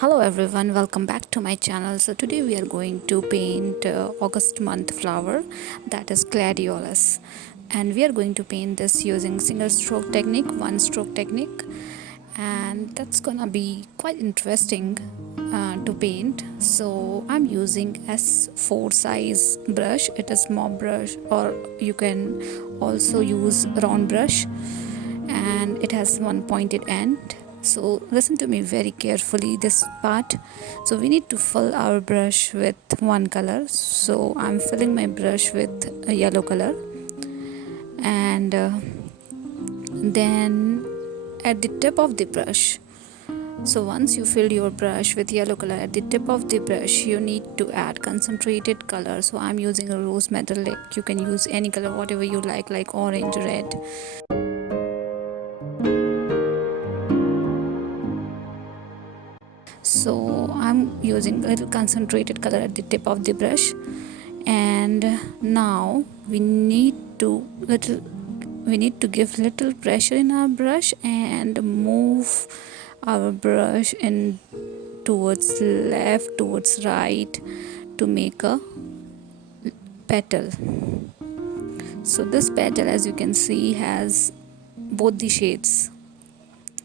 Hello everyone, welcome back to my channel. So today we are going to paint August month flower, that is Gladiolus, and we are going to paint this using single stroke technique, one stroke technique, and that's gonna be quite interesting to paint. So I'm using S4 size brush. It is mob brush, or you can also use round brush, and it has one pointed end. So listen to me very carefully this part. So we need to fill our brush with one color. So I'm filling my brush with a yellow color, and then at the tip of the brush, so once you fill your brush with yellow color, at the tip of the brush you need to add concentrated color. So I'm using a rose metallic. You can use any color whatever you like orange, red. So I'm using a little concentrated color at the tip of the brush, and now we need to give little pressure in our brush and move our brush in towards left, towards right, to make a petal. So this petal, as you can see, has both the shades.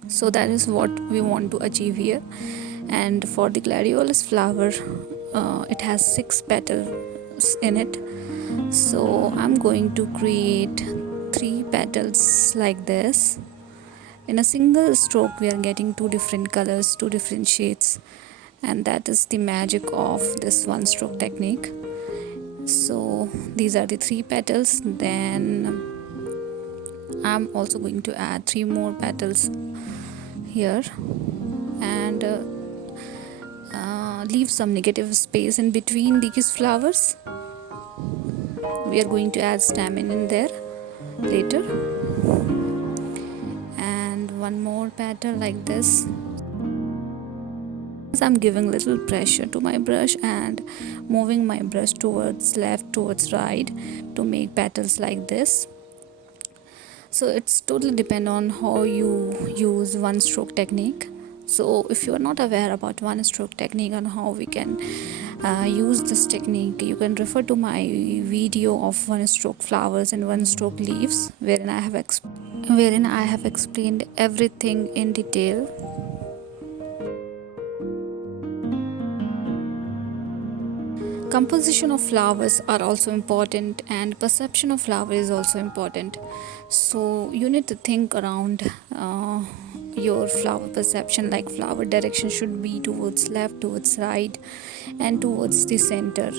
So that is what we want to achieve here. And for the gladiolus flower, it has 6 petals in it. So I'm going to create 3 petals like this. In a single stroke we are getting 2 different colors, 2 different shades, and that is the magic of this one stroke technique. So these are the 3 petals. Then I'm also going to add 3 more petals here, and leave some negative space in between these flowers. We are going to add stamen in there later, and one more petal like this. I'm giving little pressure to my brush and moving my brush towards left, towards right, to make petals like this. So it's totally depend on how you use one stroke technique. So if you are not aware about one stroke technique and how we can use this technique, you can refer to my video of one stroke flowers and one stroke leaves, wherein I have explained everything in detail. Composition of flowers are also important, and perception of flower is also important. So you need to think around your flower perception, like flower direction should be towards left, towards right, and towards the center.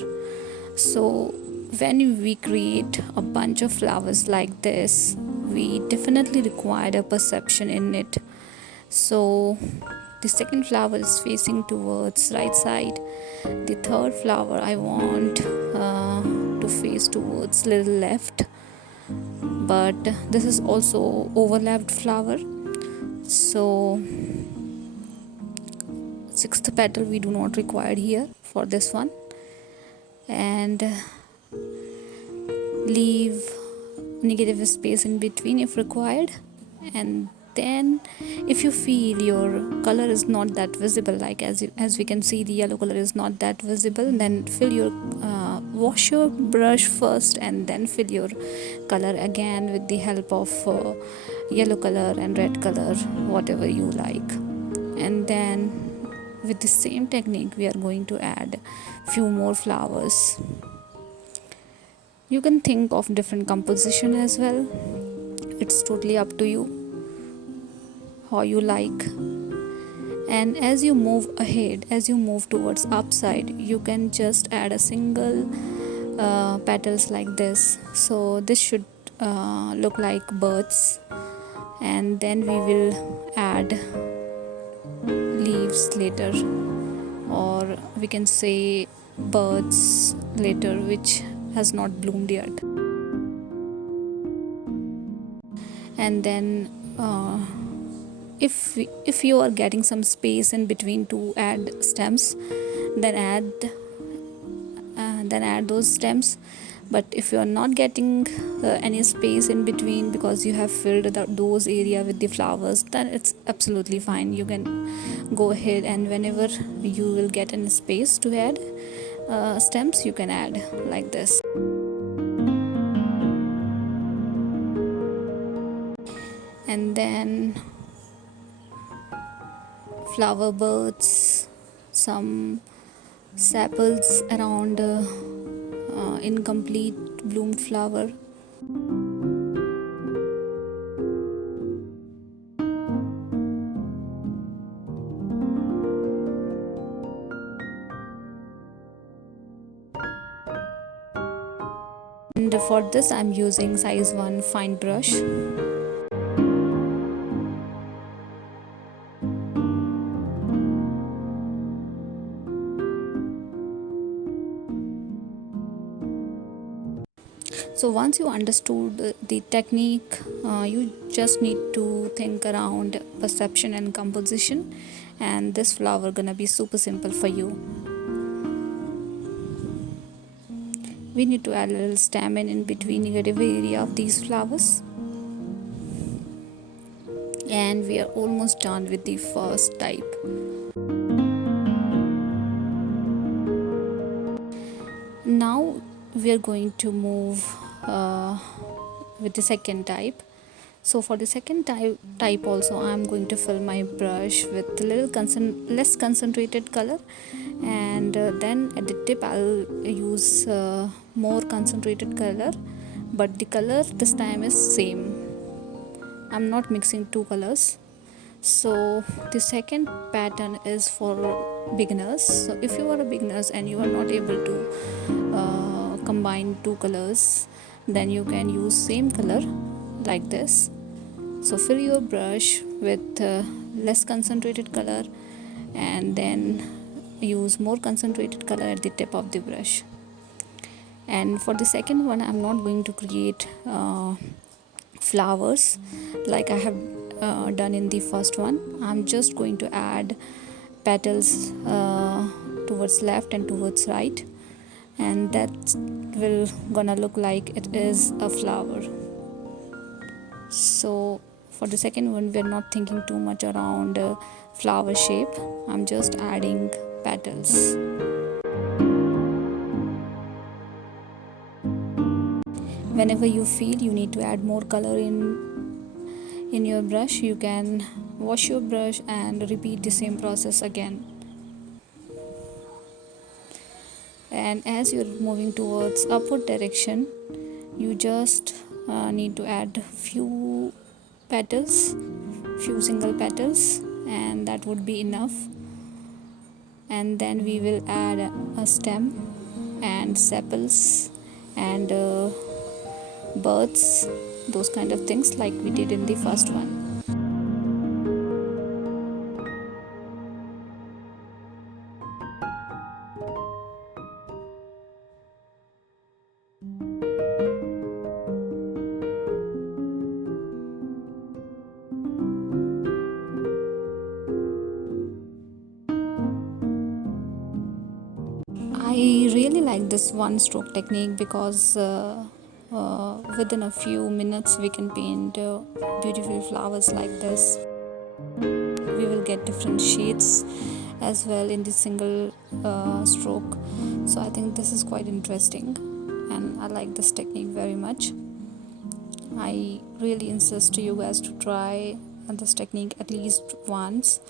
So when we create a bunch of flowers like this, we definitely require a perception in it. So the second flower is facing towards right side. The third flower I want to face towards little left, but this is also overlapped flower. So sixth petal we do not require here for this one, and leave negative space in between if required. And then if you feel your color is not that visible, like as we can see the yellow color is not that visible, then fill your wash your brush first and then fill your color again with the help of yellow color and red color, whatever you like. And then with the same technique we are going to add few more flowers. You can think of different composition as well. It's totally up to you how you like. And as you move ahead, as you move towards upside, you can just add a single petals like this. So this should look like birds, and then we will add leaves later, or we can say birds later, which has not bloomed yet. And then if you are getting some space in between to add stems, then add those stems. But if you are not getting any space in between because you have filled those area with the flowers, then it's absolutely fine. You can go ahead, and whenever you will get any space to add stems, you can add like this. And then flower buds, some sepals around incomplete bloomed flower. And for this I'm using size 1 fine brush. So once you understood the technique, you just need to think around perception and composition, and this flower gonna be super simple for you. We need to add a little stem in between negative area of these flowers, and we are almost done with the first type. Now we are going to move with the second type. So for the second type also, I'm going to fill my brush with a little less concentrated color, and then at the tip I'll use more concentrated color, but the color this time is same. I'm not mixing two colors. So the second pattern is for beginners. So if you are a beginners and you are not able to combine two colors, then you can use same color like this. So fill your brush with less concentrated color, and then use more concentrated color at the tip of the brush. And for the second one, I'm not going to create flowers like I have done in the first one. I'm just going to add petals towards left and towards right, and that will gonna look like it is a flower. So for the second one, we're not thinking too much around flower shape. I'm just adding petals. Whenever you feel you need to add more color in your brush, you can wash your brush and repeat the same process again. And as you're moving towards upward direction, you just need to add few petals, few single petals, and that would be enough. And then we will add a stem and sepals and birds, those kind of things like we did in the first one. I really like this one stroke technique because within a few minutes we can paint beautiful flowers like this. We will get different shades as well in the single stroke. So I think this is quite interesting, and I like this technique very much. I really insist to you guys to try this technique at least once,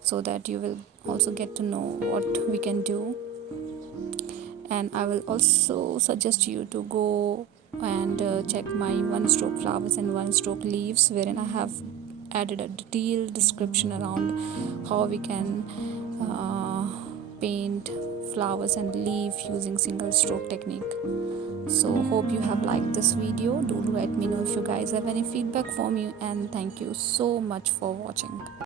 so that you will also get to know what we can do. And I will also suggest you to go and check my one stroke flowers and one stroke leaves, wherein I have added a detailed description around how we can paint flowers and leaf using single stroke technique. So hope you have liked this video. Do let me know if you guys have any feedback for me, and thank you so much for watching.